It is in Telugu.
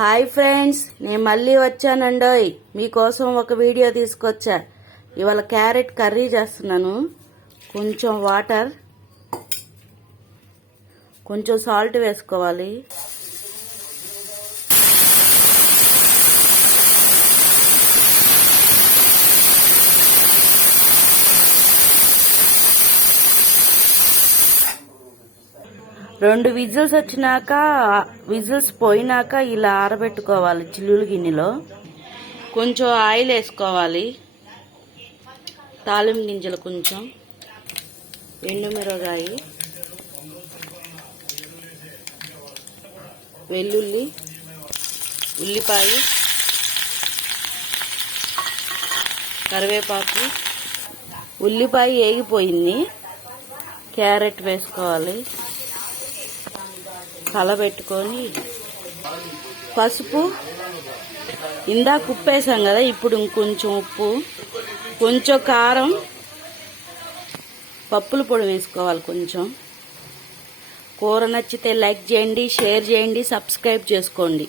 హాయ్ ఫ్రెండ్స్, నేను మళ్ళీ వచ్చానండోయ్. మీకోసం ఒక వీడియో తీసుకొచ్చా. ఇవాళ క్యారెట్ కర్రీ చేస్తున్నాను. కొంచెం వాటర్, కొంచెం సాల్ట్ వేసుకోవాలి. రెండు విజిల్స్ వచ్చినాక, విజిల్స్ పోయినాక ఇలా ఆరబెట్టుకోవాలి చిల్లులు గిన్నెలో. కొంచెం ఆయిల్ వేసుకోవాలి, తాలింపు గింజలు, కొంచెం ఎండుమిరగాయ, వెల్లుల్లి, ఉల్లిపాయ, కరివేపాకు. ఉల్లిపాయ వేగిపోయింది. క్యారెట్ వేసుకోవాలి, కలబెట్టుకొని పసుపు, ఇందాక ఉప్పు వేసాం కదా, ఇప్పుడు ఇంకొంచెం ఉప్పు, కొంచెం కారం, పప్పుల పొడి వేసుకోవాలి కొంచెం. కూర నచ్చితే లైక్ చేయండి, షేర్ చేయండి, సబ్స్క్రైబ్ చేసుకోండి.